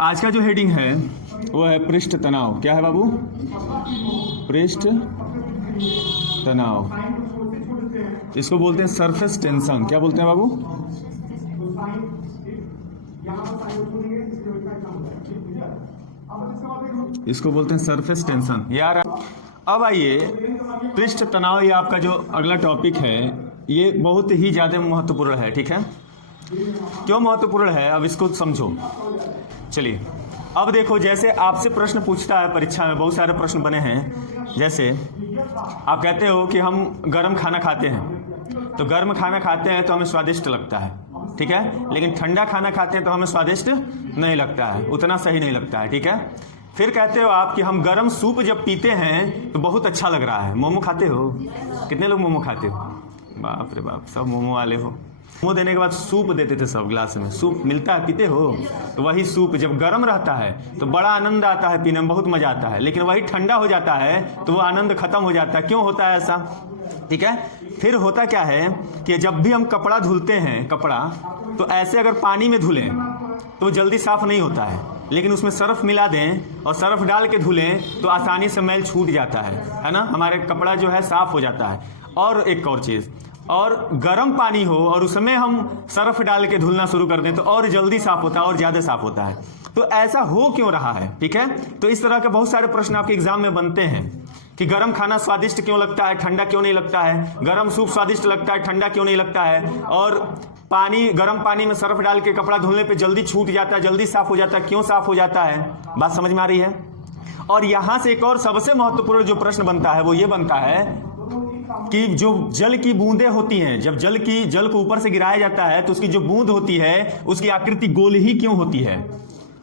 आज का जो हेडिंग है वो है पृष्ठ तनाव। क्या है बाबू? पृष्ठ तनाव। इसको बोलते हैं सरफेस टेंशन। क्या बोलते हैं बाबू? इसको बोलते हैं सरफेस टेंशन। यार अब आइए, पृष्ठ तनाव ये आपका जो अगला टॉपिक है ये बहुत ही ज़्यादा महत्वपूर्ण है। ठीक है, क्यों महत्वपूर्ण है अब इसको समझो। चलिए अब देखो, जैसे आपसे प्रश्न पूछता है परीक्षा में, बहुत सारे प्रश्न बने हैं। जैसे आप कहते हो कि हम गर्म खाना खाते हैं, तो गर्म खाना खाते हैं तो हमें स्वादिष्ट लगता है, ठीक है, लेकिन ठंडा खाना खाते हैं तो हमें स्वादिष्ट नहीं लगता है, उतना सही नहीं लगता है। ठीक है, फिर कहते हो आप कि हम गर्म सूप जब पीते हैं तो बहुत अच्छा लग रहा है। मोमो खाते हो? कितने लोग मोमो खाते हो? बाप रे बाप, सब मोमो वाले हो। मोमो देने के बाद सूप देते थे सब गिलास में, सूप मिलता है, पीते हो? तो वही सूप जब गर्म रहता है तो बड़ा आनंद आता है पीने में, बहुत मजा आता है, लेकिन वही ठंडा हो जाता है तो वो आनंद खत्म हो जाता है। क्यों होता है ऐसा? ठीक है, फिर होता क्या है कि जब भी हम कपड़ा धुलते हैं, कपड़ा तो ऐसे अगर पानी में धुलें तो जल्दी साफ नहीं होता है, लेकिन उसमें सर्फ मिला दें और सर्फ डाल के धुलें तो आसानी से मैल छूट जाता है ना, हमारे कपड़ा जो है साफ हो जाता है। और एक और चीज़, और गर्म पानी हो और उसमें हम सर्फ डाल के धुलना शुरू कर दें तो और जल्दी साफ होता है और ज़्यादा साफ होता है। तो ऐसा हो क्यों रहा है? ठीक है, तो इस तरह के बहुत सारे प्रश्न आपके एग्जाम में बनते हैं कि गर्म खाना स्वादिष्ट क्यों लगता है, ठंडा क्यों नहीं लगता है, गर्म सूप स्वादिष्ट लगता है, ठंडा क्यों नहीं लगता है, और पानी, गर्म पानी में सर्फ डाल के कपड़ा धुलने पे जल्दी छूट जाता है, जल्दी साफ हो जाता है, क्यों साफ हो जाता है? बात समझ में आ रही है? और यहां से एक और सबसे महत्वपूर्ण जो प्रश्न बनता है वो ये बनता है कि जो जल की बूंदें होती हैं, जब जल को ऊपर से गिराया जाता है तो उसकी जो बूंद होती है उसकी आकृति गोल ही क्यों होती है?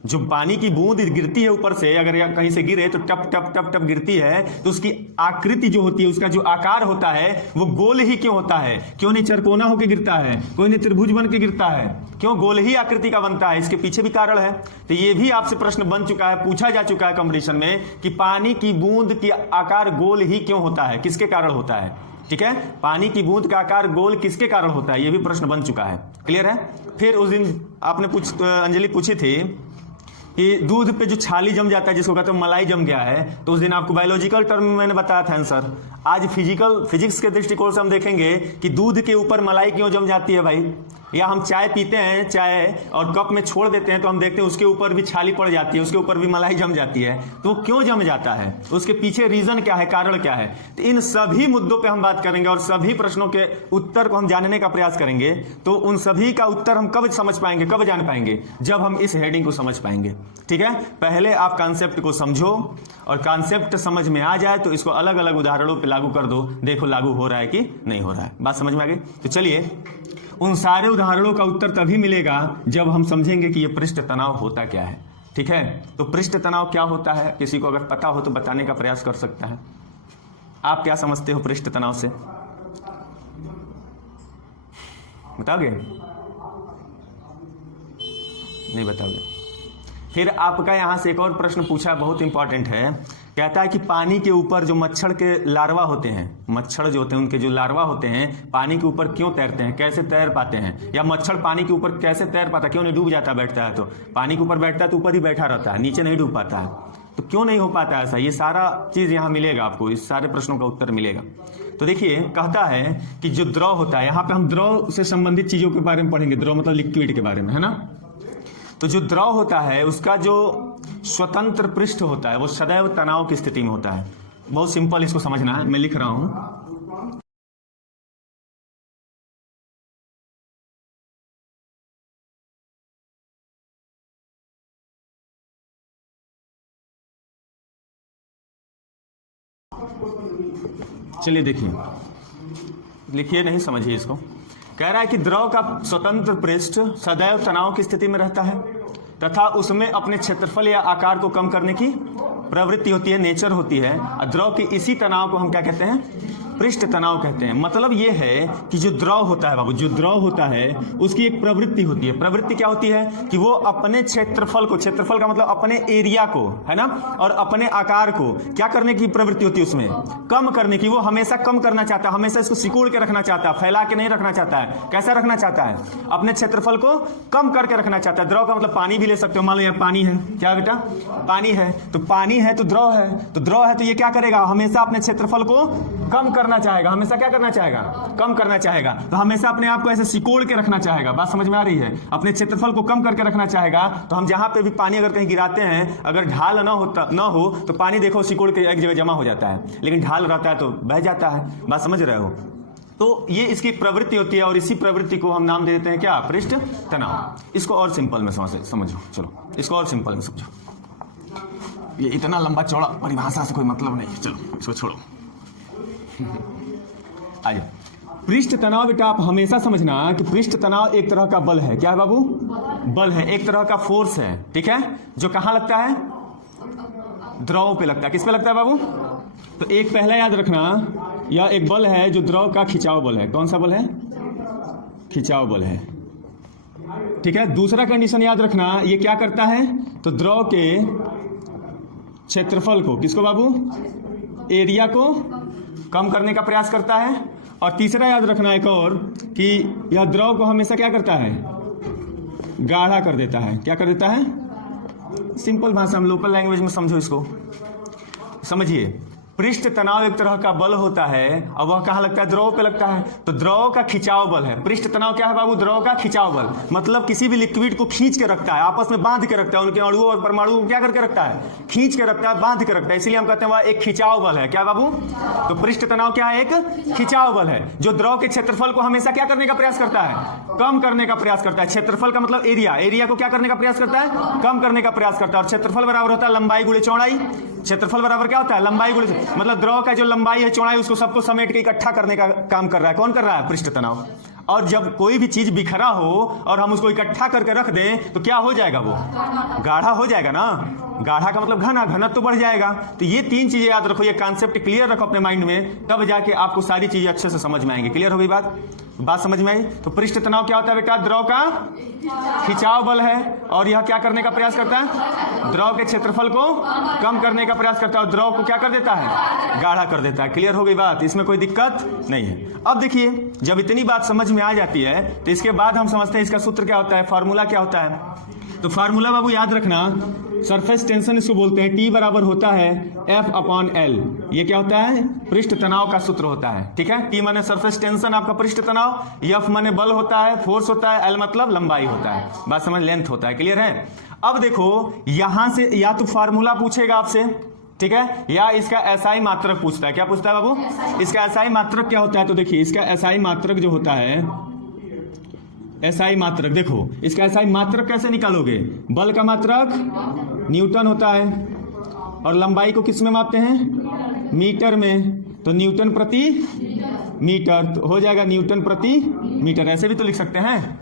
जो पानी की बूंद गिरती है ऊपर से, अगर कहीं से गिरे तो टप टप टप टप गिरती है, तो उसकी आकृति जो होती है, उसका जो आकार होता है वो गोल ही क्यों होता है? क्यों नहीं चरकोना होकर गिरता है, कोई नहीं त्रिभुज बन के गिरता है, क्यों गोल ही आकृति का बनता है? इसके पीछे भी कारण है। तो ये भी आपसे प्रश्न बन चुका है, पूछा जा चुका है कंपटीशन में कि पानी की बूंद की आकार गोल ही क्यों होता है, किसके कारण होता है? ठीक है, पानी की बूंद का आकार गोल किसके कारण होता है, ये भी प्रश्न बन चुका है। क्लियर है? फिर उस दिन आपने अंजलि पूछी थी कि दूध पे जो छाली जम जाता है, जिसको कहते हैं मलाई जम गया है, तो उस दिन आपको बायोलॉजिकल टर्म में मैंने बताया था आंसर। आज फिजिक्स के दृष्टिकोण से हम देखेंगे कि दूध के ऊपर मलाई क्यों जम जाती है भाई। या हम चाय पीते हैं, चाय और कप में छोड़ देते हैं तो हम देखते हैं उसके ऊपर भी छाली पड़ जाती है, उसके ऊपर भी मलाई जम जाती है। तो वो क्यों जम जाता है, उसके पीछे रीजन क्या है, कारण क्या है? तो इन सभी मुद्दों पे हम बात करेंगे और सभी प्रश्नों के उत्तर को हम जानने का प्रयास करेंगे। तो उन सभी का उत्तर हम कब समझ पाएंगे, कब जान पाएंगे? जब हम इस हेडिंग को समझ पाएंगे। ठीक है, पहले आप कॉन्सेप्ट को समझो और कॉन्सेप्ट समझ में आ जाए तो इसको अलग अलग उदाहरणों पे लागू कर दो, देखो लागू हो रहा है कि नहीं हो रहा है। बात समझ में आ गई? तो चलिए, उन सारे उदाहरणों का उत्तर तभी मिलेगा जब हम समझेंगे कि यह पृष्ठ तनाव होता क्या है। ठीक है, तो पृष्ठ तनाव क्या होता है, किसी को अगर पता हो तो बताने का प्रयास कर सकता है। आप क्या समझते हो पृष्ठ तनाव से? बताओगे? नहीं बताओगे? फिर आपका यहां से एक और प्रश्न पूछा, बहुत इंपॉर्टेंट है। कहता है कि पानी के ऊपर जो मच्छर के लार्वा होते हैं, मच्छर जो होते हैं उनके जो लार्वा होते हैं पानी के ऊपर क्यों तैरते हैं, कैसे तैर पाते हैं? या मच्छर पानी के ऊपर कैसे तैर पाता है, क्यों नहीं डूब जाता, बैठता है तो पानी के ऊपर बैठता है तो ऊपर ही बैठा रहता है, नीचे नहीं डूब पाता है, तो क्यों नहीं हो पाता ऐसा? ये सारा चीज यहाँ मिलेगा आपको, इस सारे प्रश्नों का उत्तर मिलेगा। तो देखिए, कहता है कि जो द्रव होता है, यहाँ पे हम द्रव से संबंधित चीजों के बारे में पढ़ेंगे, द्रव मतलब लिक्विड के बारे में, है ना। तो जो द्रव होता है उसका जो स्वतंत्र पृष्ठ होता है वो सदैव तनाव की स्थिति में होता है। बहुत सिंपल इसको समझना है, मैं लिख रहा हूं। चलिए देखिए, लिखिए नहीं, समझिए इसको। कह रहा है कि द्रव का स्वतंत्र पृष्ठ सदैव तनाव की स्थिति में रहता है तथा उसमें अपने क्षेत्रफल या आकार को कम करने की प्रवृत्ति होती है, नेचर होती है। द्रव के इसी तनाव को हम क्या कहते हैं? पृष्ठ तनाव कहते हैं। मतलब ये है कि जो द्रव होता है बाबू, जो द्रव होता है उसकी एक प्रवृत्ति होती है। प्रवृत्ति क्या होती है कि वो अपने क्षेत्रफल को, क्षेत्रफल का मतलब अपने एरिया को, है ना, और अपने आकार को क्या करने की प्रवृत्ति होती है उसमें, कम करने की। वो हमेशा कम करना चाहता है, हमेशा इसको सिकोड़ के रखना चाहता है, फैला के नहीं रखना चाहता है। कैसा रखना चाहता है? अपने क्षेत्रफल को कम करके रखना चाहता है। द्रव का मतलब पानी भी ले सकते हो। मान लो यहाँ पानी है, क्या बेटा, पानी है, तो पानी है तो द्रव है, तो द्रव है तो ये क्या करेगा, हमेशा अपने क्षेत्रफल को कम करना चाहेगा। हमेशा क्या करना चाहेगा? कम करना चाहेगा। तो हमेशा अपने आप को ऐसे सिकोड़ के रखना चाहेगा। बात समझ में आ रही है? अपने क्षेत्रफल को कम करके रखना चाहेगा। तो हम जहां पे भी पानी अगर कहीं गिराते हैं, अगर ढाल ना हो तो पानी देखो सिकोड़ के एक जगह जमा हो जाता है, लेकिन ढाल रहता है तो बह जाता है। बात समझ रहे हो? तो ये इसकी प्रवृत्ति होती है और इसी प्रवृत्ति को हम नाम दे देते हैं क्या? पृष्ठ तनाव। इसको और सिंपल में समझो। चलो इसको और सिंपल में समझो। ये इतना लंबा चौड़ा परिभाषा से कोई मतलब नहीं है। चलो इसको छोड़ो। आ जाओ। पृष्ठ तनाव बेटा आप हमेशा समझना कि पृष्ठ तनाव एक तरह का बल है। क्या है बाबू? बल है, एक तरह का फोर्स है, ठीक है, जो कहां लगता है? द्रव पे लगता है। किस पे लगता है बाबू? तो एक पहला याद रखना, यह एक बल है जो द्रव का खिंचाव बल है। कौन सा बल है? खिंचाव बल है, ठीक है। दूसरा कंडीशन याद रखना, ये क्या करता है? तो द्रव के क्षेत्रफल को, किसको बाबू? एरिया को कम करने का प्रयास करता है। और तीसरा याद रखना एक और, कि यह द्रव को हमेशा क्या करता है? गाढ़ा कर देता है। क्या कर देता है? सिंपल भाषा में, लोकल लैंग्वेज में समझो इसको। समझिए, पृष्ठ तनाव एक तरह का बल होता है और वह कहाँ लगता है? द्रव पे लगता है। तो द्रव का खिंचाव बल है। पृष्ठ तनाव क्या है बाबू? द्रव का खिंचाव बल। मतलब किसी भी लिक्विड को खींच के रखता है, आपस में बांध के रखता है, उनके अणुओं और परमाणुओं को क्या करके रखता है? खींच के रखता है, बांध के रखता है। इसलिए हम कहते हैं वह एक खिंचाव बल है। क्या बाबू? तो पृष्ठ तनाव क्या है? एक खिंचाव बल है जो द्रव के क्षेत्रफल को हमेशा क्या करने का प्रयास करता है? कम करने का प्रयास करता है। क्षेत्रफल का मतलब एरिया, एरिया को क्या करने का प्रयास करता है? कम करने का प्रयास करता है। और क्षेत्रफल बराबर होता है लंबाई गुणे चौड़ाई। क्षेत्रफल बराबर क्या होता है? लंबाई गुणे, मतलब द्रव का जो लंबाई है, चौड़ाई, उसको सबको समेट के इकट्ठा करने का काम कर रहा है। कौन कर रहा है? पृष्ठ तनाव। और जब कोई भी चीज बिखरा हो और हम उसको इकट्ठा करके रख दें तो क्या हो जाएगा? वो गाढ़ा हो जाएगा ना। गाढ़ा का मतलब घना, घनत्व तो बढ़ जाएगा। तो ये तीन चीजें याद रखो, ये कॉन्सेप्ट क्लियर रखो अपने माइंड में, तब जाके आपको सारी चीजें अच्छे से समझ में आएंगी। क्लियर हो गई बात समझ में आई? तो पृष्ठ तनाव क्या होता है बेटा? द्रव का खिंचाव बल है और यह क्या करने का प्रयास करता है? द्रव के क्षेत्रफल को कम करने का प्रयास करता है और द्रव को क्या कर देता है? गाढ़ा कर देता है। क्लियर हो गई बात? इसमें कोई दिक्कत नहीं है। अब देखिए, जब इतनी बात समझ में आ जाती है तो इसके बाद हम समझते हैं इसका सूत्र क्या होता है, फॉर्मूला क्या होता है। तो फार्मूला बाबू याद रखना, सरफेस टेंशन इसको बोलते हैं। T बराबर होता है F/L। ये क्या होता है? पृष्ठ तनाव का सूत्र होता है, ठीक है। T माने सरफेस टेंशन, आपका पृष्ठ तनाव, F माने बल होता है, फोर्स होता है, L मतलब लंबाई होता है। बात समझ, लेंथ होता है। क्लियर है? अब देखो, यहां से या तो फार्मूला पूछेगा आपसे, ठीक है, या इसका SI मात्रक पूछता है। क्या पूछता है बाबू? इसका SI मात्रक क्या होता है? तो देखिए, इसका SI मात्रक जो होता है, SI मात्रक, देखो इसका SI मात्रक कैसे निकालोगे? बल का मात्रक न्यूटन होता है और लंबाई को किस में मापते हैं? मीटर में। तो न्यूटन प्रति मीटर, तो हो जाएगा न्यूटन प्रति मीटर। ऐसे भी तो लिख सकते हैं,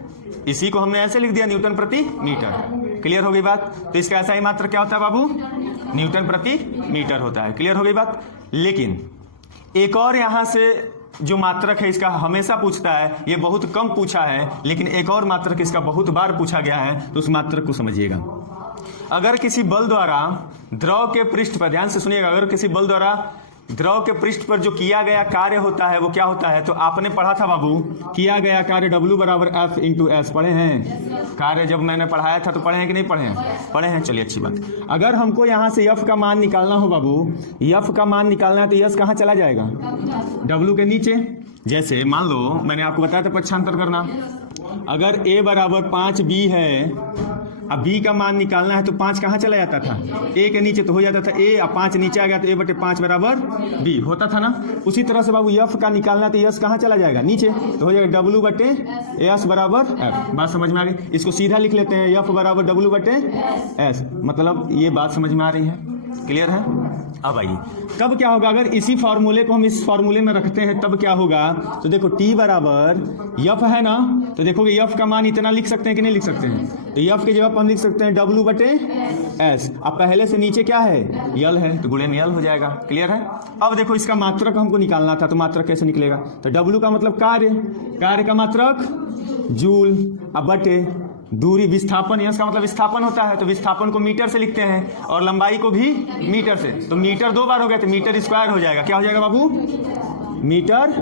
इसी को हमने ऐसे लिख दिया, न्यूटन प्रति मीटर। क्लियर हो गई बात? तो इसका SI मात्रक क्या होता है बाबू? न्यूटन प्रति मीटर होता है। क्लियर हो गई बात? लेकिन एक और यहां से जो मात्रक है इसका हमेशा पूछता है, ये बहुत कम पूछा है, लेकिन एक और मात्रक इसका बहुत बार पूछा गया है, तो उस मात्रक को समझिएगा। अगर किसी बल द्वारा द्रव के पृष्ठ पर, ध्यान से सुनिएगा, अगर किसी बल द्वारा द्रव के पृष्ठ पर जो किया गया कार्य होता है वो क्या होता है? तो आपने पढ़ा था बाबू, किया गया कार्य W बराबर F/S। पढ़े हैं? कार्य जब मैंने पढ़ाया था तो पढ़े हैं कि नहीं पढ़े हैं? पढ़े हैं। चलिए अच्छी बात। अगर हमको यहाँ से F का मान निकालना हो बाबू, F का मान निकालना है तो S कहाँ चला जाएगा? W के नीचे। जैसे मान लो मैंने आपको बताया था पक्षांतर करना, अगर A बराबर 5B है, अब B का मान निकालना है तो 5 कहाँ चला जाता था? A के नीचे, तो हो जाता था A, अब 5 नीचे आ गया तो A/5 बराबर B होता था ना। उसी तरह से बाबू F का निकालना है तो S कहाँ चला जाएगा? नीचे, तो हो जाएगा W/S बराबर F। बात समझ में आ गई? इसको सीधा लिख लेते हैं, F बराबर W/S। मतलब ये बात समझ में आ रही है? क्लियर है? अब आइए, कब क्या होगा अगर इसी फॉर्मूले को हम इस फॉर्मूले में रखते हैं तब क्या होगा। तो देखो T बराबर यफ है ना, तो देखोगे यफ का मान इतना लिख सकते हैं कि नहीं लिख सकते हैं। तो यफ की जगह हम लिख सकते हैं W/S। अब पहले से नीचे क्या है, यल है, तो गुणे में यल हो जाएगा। क्लियर है। अब देखो इसका मात्रक हमको निकालना था, तो मात्रक कैसे निकलेगा। तो W का मतलब कार्य, कार्य का मात्रक जूल, अब बटे दूरी विस्थापन, इसका मतलब विस्थापन होता है, तो विस्थापन को मीटर से लिखते हैं और लंबाई को भी मीटर से। तो मीटर 2 बार हो गया तो मीटर स्क्वायर हो जाएगा। क्या हो जाएगा बाबू, मीटर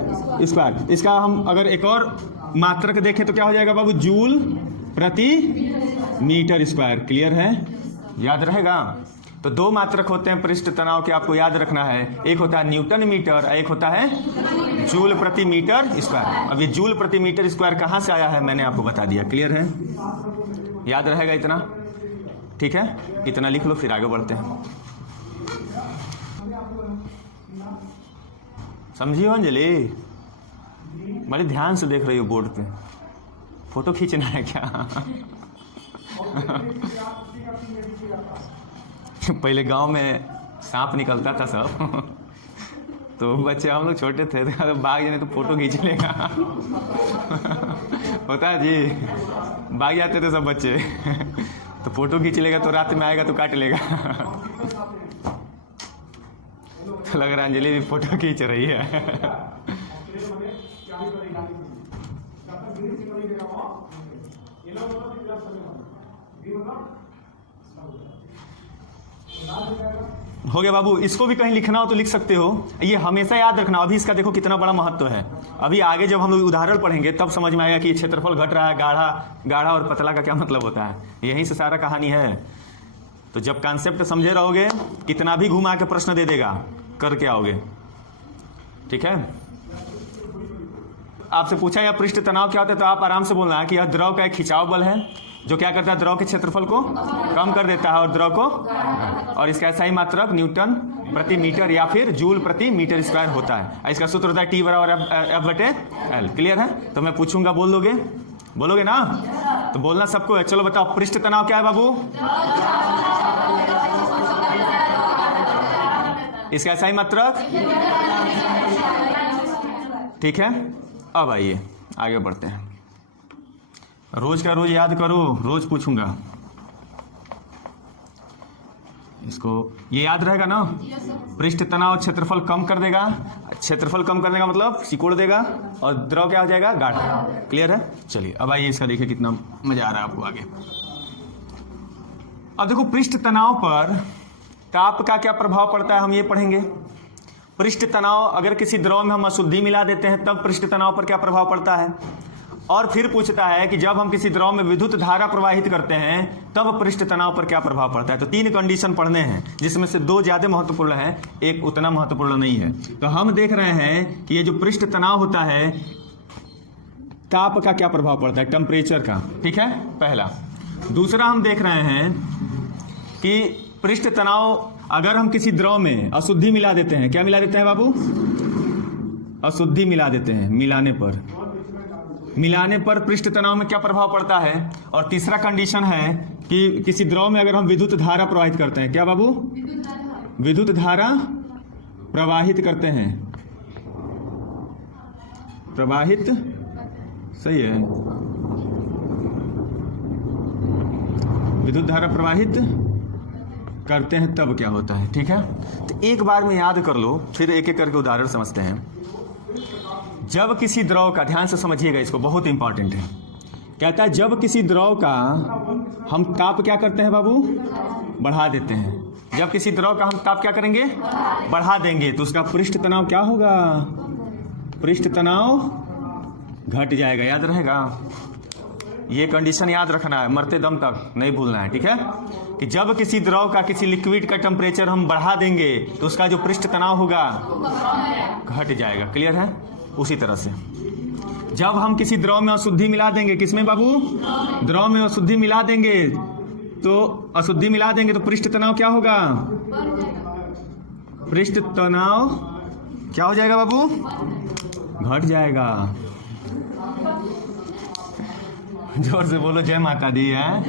स्क्वायर। इसका हम अगर एक और मात्रक देखें तो क्या हो जाएगा बाबू, जूल प्रति मीटर स्क्वायर। क्लियर है, याद रहेगा। तो 2 मात्रक होते हैं पृष्ठ तनाव के, आपको याद रखना है। एक होता है न्यूटन मीटर, एक होता है जूल प्रति मीटर स्क्वायर। अब ये जूल प्रति मीटर स्क्वायर कहाँ से आया है मैंने आपको बता दिया। क्लियर है, याद रहेगा इतना। ठीक है, इतना लिख लो, फिर आगे बढ़ते हैं। समझी हो अंजलि, बड़े ध्यान से देख रही हो बोर्ड पे। फोटो खींचना है क्या? पहले गांव में सांप निकलता था सब तो बच्चे हम लोग छोटे थे तो भाग जाने तो फोटो खींच लेगा होता है जी, भाग जाते थे सब बच्चे तो फोटो खींच लेगा, तो रात में आएगा तो काट लेगा तो लग रहा है अंजलि भी फोटो खींच रही है हो गया बाबू। इसको भी कहीं लिखना हो तो लिख सकते हो, ये हमेशा याद रखना। अभी इसका देखो कितना बड़ा महत्व है। अभी आगे जब हम लोग उदाहरण पढ़ेंगे तब समझ में आएगा कि क्षेत्रफल घट रहा है, गाढ़ा और पतला का क्या मतलब होता है। यहीं से सारा कहानी है। तो जब कॉन्सेप्ट समझे रहोगे, कितना भी घुमा के प्रश्न दे देगा, करके आओगे। ठीक है, आपसे पूछा या पृष्ठ तनाव क्या होता है, तो आप आराम से बोलना है कि यह द्रव का एक खिंचाव बल है जो क्या करता है, द्रव के क्षेत्रफल को कम कर देता है और द्रव को, और इसका ऐसा ही मात्रक न्यूटन प्रति मीटर या फिर जूल प्रति मीटर स्क्वायर होता है। इसका सूत्र होता है T बराबर F/L। क्लियर है। तो मैं पूछूंगा, बोल दोगे, बोलोगे ना, तो बोलना सबको है। चलो बताओ, पृष्ठ तनाव क्या है बाबू, इसका ऐसा ही मात्रक। ठीक है, अब आइए आगे बढ़ते हैं। रोज का रोज याद करो, रोज पूछूंगा इसको, ये याद रहेगा ना। पृष्ठ तनाव क्षेत्रफल कम कर देगा, क्षेत्रफल कम करने का मतलब सिकोड़ देगा, और द्रव क्या हो जाएगा, गाढ़ा। क्लियर है। चलिए अब आइए इसका देखिए कितना मजा आ रहा है आपको आगे। अब देखो पृष्ठ तनाव पर ताप का क्या प्रभाव पड़ता है, हम ये पढ़ेंगे। पृष्ठ तनाव, अगर किसी द्रव में हम अशुद्धि मिला देते हैं तब पृष्ठ तनाव पर क्या प्रभाव पड़ता है। और फिर पूछता है कि जब हम किसी द्रव में विद्युत धारा प्रवाहित करते हैं तब पृष्ठ तनाव पर क्या प्रभाव पड़ता है। तो 3 कंडीशन पढ़ने हैं, जिसमें से 2 ज्यादा महत्वपूर्ण है, एक उतना महत्वपूर्ण नहीं है। तो हम देख रहे हैं कि ये जो पृष्ठ तनाव होता है, ताप का क्या प्रभाव पड़ता है, टेम्परेचर का। ठीक है, पहला। दूसरा हम देख रहे हैं कि पृष्ठ तनाव, अगर हम किसी द्रव में अशुद्धि मिला देते हैं, क्या मिला देते हैं बाबू, अशुद्धि मिला देते हैं, मिलाने पर पृष्ठ तनाव में क्या प्रभाव पड़ता है। और तीसरा कंडीशन है कि किसी द्रव में अगर हम विद्युत धारा प्रवाहित करते हैं, क्या बाबू, विद्युत धारा प्रवाहित करते हैं, प्रवाहित, सही है, विद्युत धारा प्रवाहित करते हैं तब क्या होता है। ठीक है, तो एक बार में याद कर लो, फिर एक एक करके उदाहरण समझते हैं। जब किसी द्रव का, ध्यान से समझिएगा इसको, बहुत इंपॉर्टेंट है। कहता है जब किसी द्रव का हम ताप क्या करते हैं बाबू, बढ़ा देते हैं। जब किसी द्रव का हम ताप क्या करेंगे, बढ़ा देंगे, तो उसका पृष्ठ तनाव क्या होगा, पृष्ठ तनाव घट जाएगा। याद रहेगा, ये कंडीशन याद रखना है, मरते दम तक नहीं भूलना है। ठीक है, कि जब किसी द्रव का, किसी लिक्विड का टेम्परेचर हम बढ़ा देंगे तो उसका जो पृष्ठ तनाव होगा घट जाएगा। क्लियर है। उसी तरह से जब हम किसी द्रव में अशुद्धि मिला देंगे, किसमें बाबू, द्रव में अशुद्धि मिला देंगे, तो अशुद्धि मिला देंगे तो पृष्ठ तनाव क्या होगा, पृष्ठ तनाव क्या हो जाएगा बाबू, घट जाएगा। जोर से बोलो जय माता दी है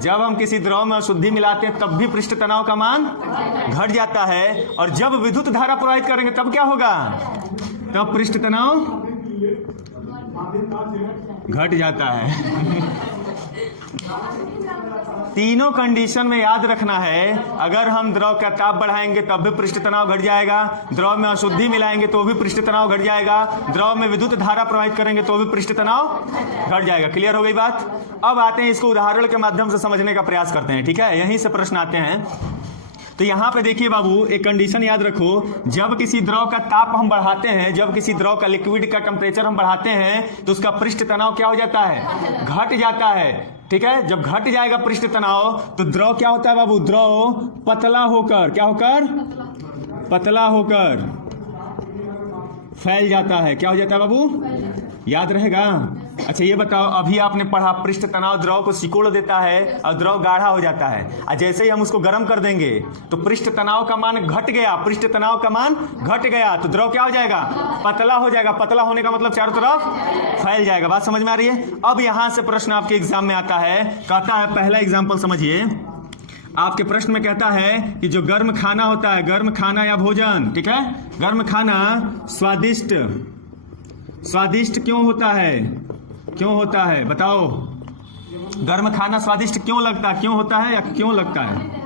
जब हम किसी द्रव में अशुद्धि मिलाते हैं तब भी पृष्ठ तनाव का मान घट जाता है, और जब विद्युत धारा प्रवाहित करेंगे तब क्या होगा, तब पृष्ठ तनाव घट जाता है। तीनों कंडीशन में याद रखना है, अगर हम द्रव का ताप बढ़ाएंगे तब भी पृष्ठ तनाव घट जाएगा, द्रव में अशुद्धि मिलाएंगे तो भी पृष्ठ तनाव घट जाएगा, द्रव में विद्युत धारा प्रवाहित करेंगे तो भी पृष्ठ तनाव घट जाएगा। क्लियर हो गई बात? अब आते हैं इसको उदाहरण के माध्यम से समझने का प्रयास करते हैं। ठीक है, यहीं से प्रश्न आते हैं। तो यहाँ पे देखिए बाबू, एक कंडीशन याद रखो, जब किसी द्रव का ताप हम बढ़ाते हैं, जब किसी द्रव का लिक्विड का टेम्परेचर हम बढ़ाते हैं तो उसका पृष्ठ तनाव क्या हो जाता है, घट जाता है। ठीक है, जब घट जाएगा पृष्ठ तनाव तो द्रव क्या होता है बाबू, द्रव पतला होकर, क्या होकर, पतला होकर फैल जाता है। क्या हो जाता है बाबू, याद रहेगा? अच्छा ये बताओ, अभी आपने पढ़ा पृष्ठ तनाव द्रव को सिकोड़ देता है और द्रव गाढ़ा हो जाता है, और जैसे ही हम उसको गर्म कर देंगे तो पृष्ठ तनाव का मान घट गया, पृष्ठ तनाव का मान घट गया तो द्रव क्या हो जाएगा, पतला हो जाएगा। पतला होने का मतलब चारों तरफ फैल जाएगा। बात समझ में आ रही है? अब यहां से प्रश्न आपके एग्जाम में आता है, कहता है, पहला एग्जाम्पल समझिए, आपके प्रश्न में कहता है कि जो गर्म खाना होता है, गर्म खाना या भोजन, ठीक है, गर्म खाना स्वादिष्ट, स्वादिष्ट क्यों होता है, क्यों होता है बताओ? गर्म खाना स्वादिष्ट क्यों लगता है, क्यों होता है या क्यों लगता है?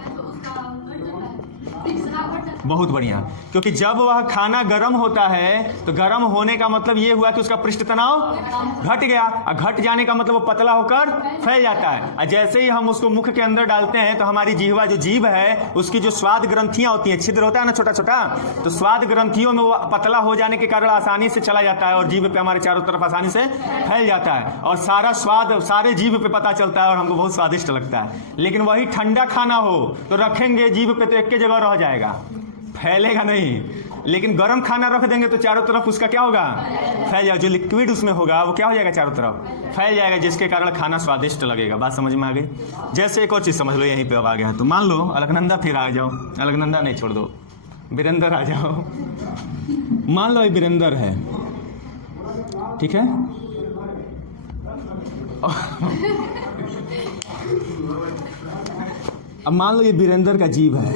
बहुत बढ़िया, क्योंकि जब वह खाना गर्म होता है तो गर्म होने का मतलब ये हुआ कि उसका पृष्ठ तनाव घट गया, और घट जाने का मतलब वो पतला होकर फैल जाता है। और जैसे ही हम उसको मुख के अंदर डालते हैं तो हमारी जीवा, जो जीभ है, उसकी जो स्वाद ग्रंथियां होती हैं, छिद्र होता है ना छोटा छोटा, तो स्वाद ग्रंथियों में वो पतला हो जाने के कारण आसानी से चला जाता है और जीभ पे हमारे चारों तरफ आसानी से फैल जाता है, और सारा स्वाद सारे जीभ पे पता चलता है और हमको बहुत स्वादिष्ट लगता है। लेकिन वही ठंडा खाना हो तो रखेंगे जीभ पे तो एक जगह रह जाएगा, फैलेगा नहीं। लेकिन गर्म खाना रख देंगे तो चारों तरफ उसका क्या होगा, फैल जाएगा। जो लिक्विड उसमें होगा वो क्या हो जाएगा, चारों तरफ फैल जाएगा, जिसके कारण खाना स्वादिष्ट लगेगा। बात समझ में आ गई? जैसे एक और चीज समझ लो, यहीं पे अब आ गया है तो मान लो अलकनंदा, फिर आ जाओ, अलकनंदा नहीं छोड़ दो, वीरेंद्र आ जाओ। मान लो ये वीरेंद्र है, ठीक है, अब मान लो ये वीरेंद्र का जीभ है,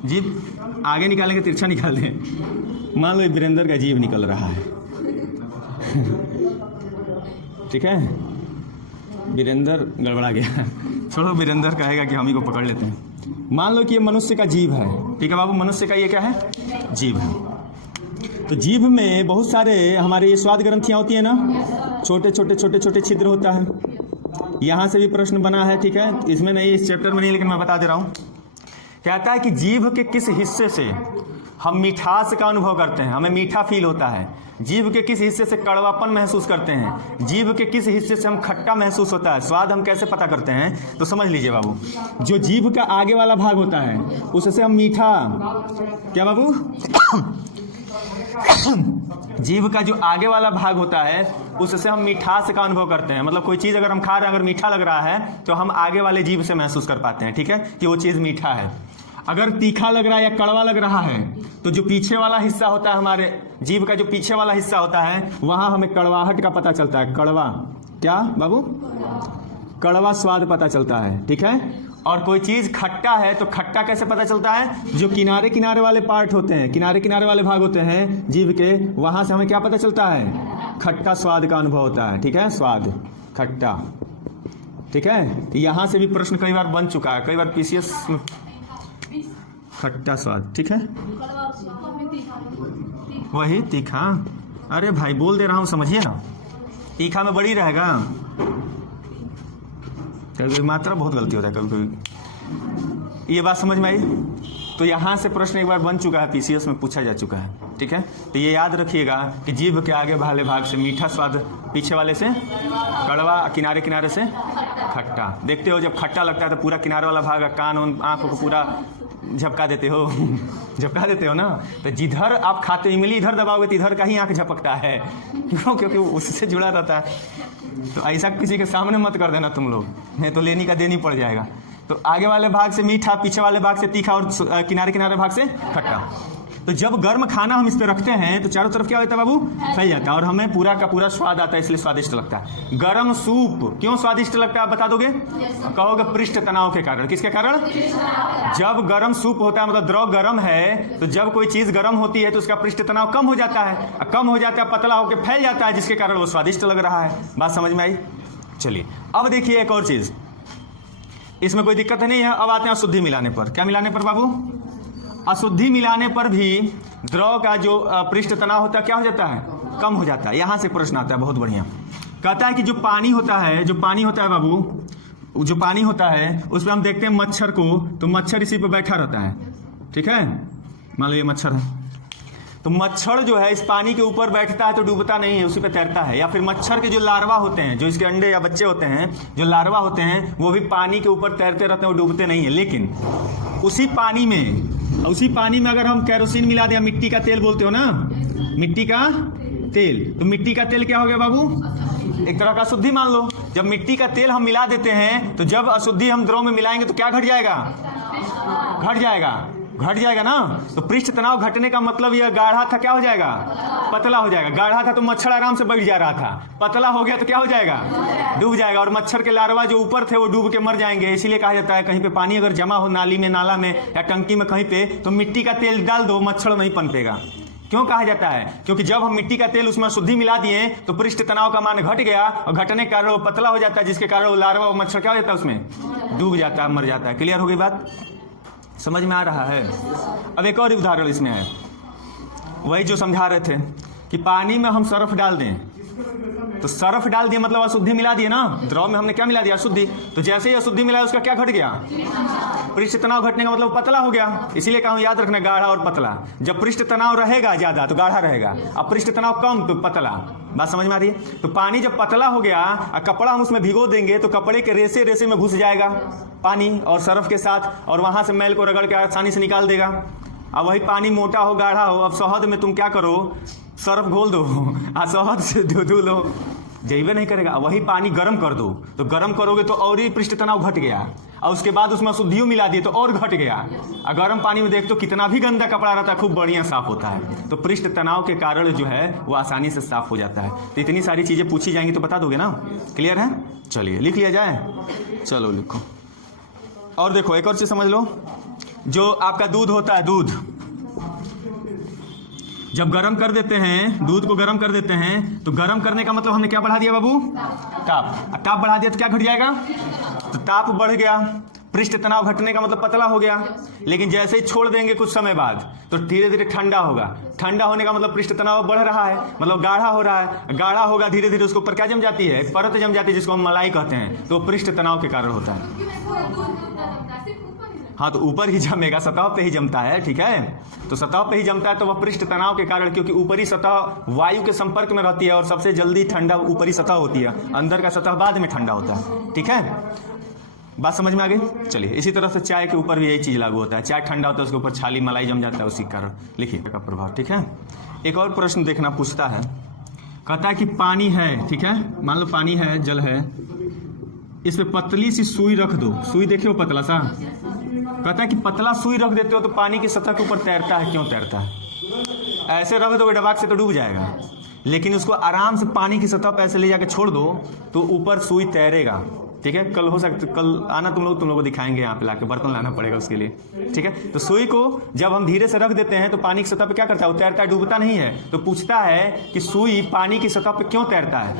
जीभ आगे निकालेंगे तिरछा निकाल दें, मान लो ये वीरेंद्र का जीभ निकल रहा है, ठीक है, वीरेंद्र गड़बड़ा गया, छोड़ो, वीरेंद्र कहेगा कि हम ही को पकड़ लेते हैं। मान लो कि ये मनुष्य का जीभ है, ठीक है बाबू, मनुष्य का ये क्या है, जीभ है। तो जीभ में बहुत सारे हमारे ये स्वाद ग्रंथियाँ होती है ना, छोटे छोटे छोटे छोटे छिद्र होता है। यहाँ से भी प्रश्न बना है, ठीक है, इसमें नहीं, इस चैप्टर में नहीं, लेकिन मैं बता दे रहा हूँ। कहता है कि जीभ के किस हिस्से से हम मिठास का अनुभव करते हैं, हमें मीठा फील होता है, जीभ के किस हिस्से से कड़वापन महसूस करते हैं, जीभ के किस हिस्से से हम खट्टा महसूस होता है। स्वाद हम कैसे पता करते हैं, तो समझ लीजिए बाबू, जो जीभ का आगे वाला भाग होता है उससे हम मीठा, क्या बाबू, जीभ का जो आगे वाला भाग होता है उससे हम मिठास का अनुभव करते हैं। मतलब कोई चीज़ अगर हम खा रहे हैं, अगर मीठा लग रहा है तो हम आगे वाले जीभ से महसूस कर पाते हैं, ठीक है, कि वो चीज़ मीठा है। अगर तीखा लग रहा है या कड़वा लग रहा है तो जो पीछे वाला हिस्सा होता है, हमारे जीभ का जो पीछे वाला हिस्सा होता है, वहाँ हमें कड़वाहट का पता चलता है। कड़वा, क्या बाबू, कड़वा स्वाद पता चलता है, ठीक है। और कोई चीज़ खट्टा है तो खट्टा कैसे पता चलता है, जो किनारे किनारे वाले पार्ट होते हैं, किनारे किनारे वाले भाग होते हैं जीभ के, वहाँ से हमें क्या पता चलता है, खट्टा स्वाद का अनुभव होता है, ठीक है, स्वाद खट्टा, ठीक है। यहाँ से भी प्रश्न कई बार बन चुका है, कई बार पीसीएस में, खट्टा स्वाद, ठीक है, वही तीखा, अरे भाई बोल दे रहा हूँ, समझिए ना, तीखा में बड़ी रहेगा, कभी कभी मात्रा बहुत गलती होता है, कभी कभी। ये बात समझ में आई? तो यहाँ से प्रश्न एक बार बन चुका है, पीसीएस में पूछा जा चुका है, ठीक है। तो ये याद रखिएगा कि जीभ के आगे वाले भाग से मीठा स्वाद, पीछे वाले से कड़वा, किनारे किनारे से खट्टा। देखते हो जब खट्टा लगता है तो पूरा किनारे वाला भाग, कान उन आँखों को पूरा झपका देते हो झपका देते हो ना। तो जिधर आप खाते इमली इधर दबाओगे तो इधर का ही आँख झपकता है, क्यों, क्योंकि उससे जुड़ा रहता है। तो ऐसा किसी के सामने मत कर देना तुम लोग, नहीं तो लेनी का देनी पड़ जाएगा। तो आगे वाले भाग से मीठा, पीछे वाले भाग से तीखा और किनारे किनारे भाग से खट्टा। तो जब गर्म खाना हम इस पे रखते हैं तो चारों तरफ क्या होता है बाबू, फैल जाता है और हमें पूरा का पूरा स्वाद आता है, इसलिए स्वादिष्ट लगता है। गर्म सूप क्यों स्वादिष्ट लगता है बता दोगे? कहोगे पृष्ठ तनाव के कारण। किसके कारण? जब गर्म सूप होता है मतलब द्रव गर्म है, तो जब कोई चीज गर्म होती है तो उसका पृष्ठ तनाव कम हो जाता है, कम हो जाता है, पतला होकर फैल जाता है, जिसके कारण वो स्वादिष्ट लग रहा है। बात समझ में आई? चलिए अब देखिए एक और चीज, इसमें कोई दिक्कत नहीं है। अब आते हैं अशुद्धि मिलाने पर। क्या मिलाने पर बाबू? अशुद्धि मिलाने पर भी द्रव का जो पृष्ठ तनाव होता है क्या हो जाता है? कम हो जाता है। यहां से प्रश्न आता है, बहुत बढ़िया। कहता है कि जो पानी होता है बाबू, जो पानी होता है उसमें हम देखते हैं मच्छर को, तो मच्छर इसी पे बैठा रहता है, ठीक है, मान लो ये मच्छर है, तो मच्छर जो है इस पानी के ऊपर बैठता है तो डूबता नहीं है, उसी पे तैरता है। या फिर मच्छर के जो लार्वा होते हैं, जो इसके अंडे या बच्चे होते हैं, जो लार्वा होते हैं, वो भी पानी के ऊपर तैरते रहते हैं, वो डूबते नहीं है। लेकिन उसी पानी में अगर हम केरोसिन मिला दें, मिट्टी का तेल बोलते हो ना, मिट्टी का तेल, तो मिट्टी का तेल क्या हो गया बाबू? एक तरह का अशुद्धि मान लो। जब मिट्टी का तेल हम मिला देते हैं तो जब अशुद्धि हम द्रव में मिलाएंगे तो क्या घट जाएगा? घट जाएगा ना। तो पृष्ठ तनाव घटने का मतलब यह गाढ़ा था क्या हो जाएगा? पतला हो जाएगा। गाढ़ा था तो मच्छर आराम से बैठ जा रहा था, पतला हो गया तो क्या हो जाएगा? डूब जाएगा। और मच्छर के लार्वा जो ऊपर थे वो डूब के मर जाएंगे। इसीलिए कहा जाता है कहीं पे पानी अगर जमा हो, नाली में, नाला में या टंकी में कहीं पे, तो मिट्टी का तेल डाल दो, मच्छर नहीं पनपेगा। क्यों कहा जाता है? क्योंकि जब हम मिट्टी का तेल उसमें अशुद्धि मिला दिए तो पृष्ठ तनाव का मान घट गया और घटने के कारण वो पतला हो जाता है, जिसके कारण वो लार्वा और मच्छर क्या हो जाता है? उसमें डूब जाता है, मर जाता है। क्लियर हो गई बात? समझ में आ रहा है? अब एक और उदाहरण इसमें है, वही जो समझा रहे थे कि पानी में हम सर्फ डाल दें, तो सर्फ डाल दिए मतलब अशुद्धि मिला दिए ना, द्रव में हमने क्या मिला दिया? अशुद्धि। तो जैसे ही अशुद्धि मिला उसका क्या घट गया? पृष्ठ तनाव घटने का मतलब पतला हो गया। इसीलिए कहूँ याद रखना, गाढ़ा और पतला। जब पृष्ठ तनाव रहेगा ज्यादा तो गाढ़ा रहेगा, अब पृष्ठ तनाव कम तो पतला। बात समझ में आ रही है? तो पानी जब पतला हो गया और कपड़ा हम उसमें भिगो देंगे तो कपड़े के रेसे रेसे में घुस जाएगा पानी और सर्फ के साथ, और वहां से मैल को रगड़ के आसानी से निकाल देगा। अब वही पानी मोटा हो, गाढ़ा हो, अब शहद में तुम क्या करो? सर्फ घोल दो, शहद से धो लो, जैवे नहीं करेगा। वही पानी गर्म कर दो, तो गर्म करोगे तो और ही पृष्ठ तनाव घट गया, और उसके बाद उसमें अशुद्धियों मिला दिए तो और घट गया। और गर्म पानी में देख तो कितना भी गंदा कपड़ा रहता है खूब बढ़िया साफ होता है। तो पृष्ठ तनाव के कारण जो है वो आसानी से साफ हो जाता है। तो इतनी सारी चीजें पूछी जाएंगी तो बता दोगे ना? क्लियर है? चलिए लिख लिया जाए, चलो लिखो। और देखो एक और चीज समझ लो, जो आपका दूध होता है, दूध जब गर्म कर देते हैं, दूध को गर्म कर देते हैं, तो गर्म करने का मतलब हमने क्या बढ़ा दिया बाबू? ताप। ताप बढ़ा दिया तो क्या घट जाएगा? तो ताप बढ़ गया, पृष्ठ तनाव घटने का मतलब पतला हो गया। लेकिन जैसे ही छोड़ देंगे कुछ समय बाद तो धीरे धीरे ठंडा होगा। ठंडा होने का मतलब पृष्ठ तनाव बढ़ रहा है, मतलब गाढ़ा हो रहा है। गाढ़ा होगा धीरे धीरे, उसके ऊपर क्या जम जाती है? परत जम जाती है, जिसको हम मलाई कहते हैं। तो पृष्ठ तनाव के कारण होता है। हाँ, तो ऊपर ही जमेगा, सतह पे ही जमता है, ठीक है। तो सतह पे ही जमता है तो वह पृष्ठ तनाव के कारण, क्योंकि ऊपरी सतह वायु के संपर्क में रहती है और सबसे जल्दी ठंडा ऊपरी सतह होती है, अंदर का सतह बाद में ठंडा होता है, ठीक है। बात समझ में आ गई? चलिए, इसी तरह से चाय के ऊपर भी यही चीज लागू होता है। चाय ठंडा होता है, उसके ऊपर छाली मलाई जम जाता है, उसी कारण लिखिए का प्रभाव, ठीक है। एक और प्रश्न देखना, पूछता है, कहता है कि पानी है, ठीक है, मान लो पानी है, जल है, इस पे पतली सी सुई रख दो। सुई देखिए वो पतला सा, कहता है कि पतला सुई रख देते हो तो पानी की सतह के ऊपर तैरता है। क्यों तैरता है? ऐसे रख दोगे डबाक से तो डूब जाएगा, लेकिन उसको आराम से पानी की सतह पे ऐसे ले जाके छोड़ दो तो ऊपर सुई तैरेगा, ठीक है। कल हो सकता, कल आना तुम लोग को दिखाएंगे, यहाँ पे लाके बर्तन लाना पड़ेगा उसके लिए, ठीक है। तो सुई को जब हम धीरे से रख देते हैं तो पानी की सतह पे क्या करता है? वो तैरता है, डूबता नहीं है। तो पूछता है कि सुई पानी की सतह पे क्यों तैरता है?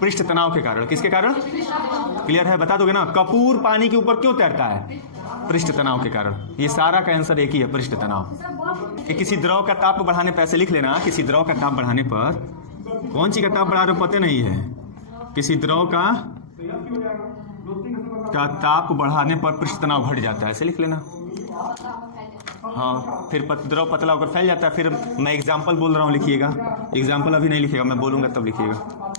पृष्ठ तनाव के कारण। किसके कारण? क्लियर है? बता दोगे ना? कपूर पानी के ऊपर क्यों तैरता है? पृष्ठ तनाव के कारण। ये सारा का आंसर एक ही है, पृष्ठ तनाव। कि किसी द्रव का ताप बढ़ाने पर, ऐसे लिख लेना, किसी द्रव का ताप बढ़ाने पर, कौन सी का ताप बढ़ा रहे हो पता नहीं है, किसी द्रव का ताप बढ़ाने पर पृष्ठ तनाव घट जाता है, ऐसे लिख लेना। हाँ, फिर द्रव पतला होकर फैल जाता है। फिर मैं एग्जाम्पल बोल रहा हूँ, लिखिएगा। एग्जाम्पल अभी नहीं लिखिएगा, मैं बोलूंगा तब लिखिएगा।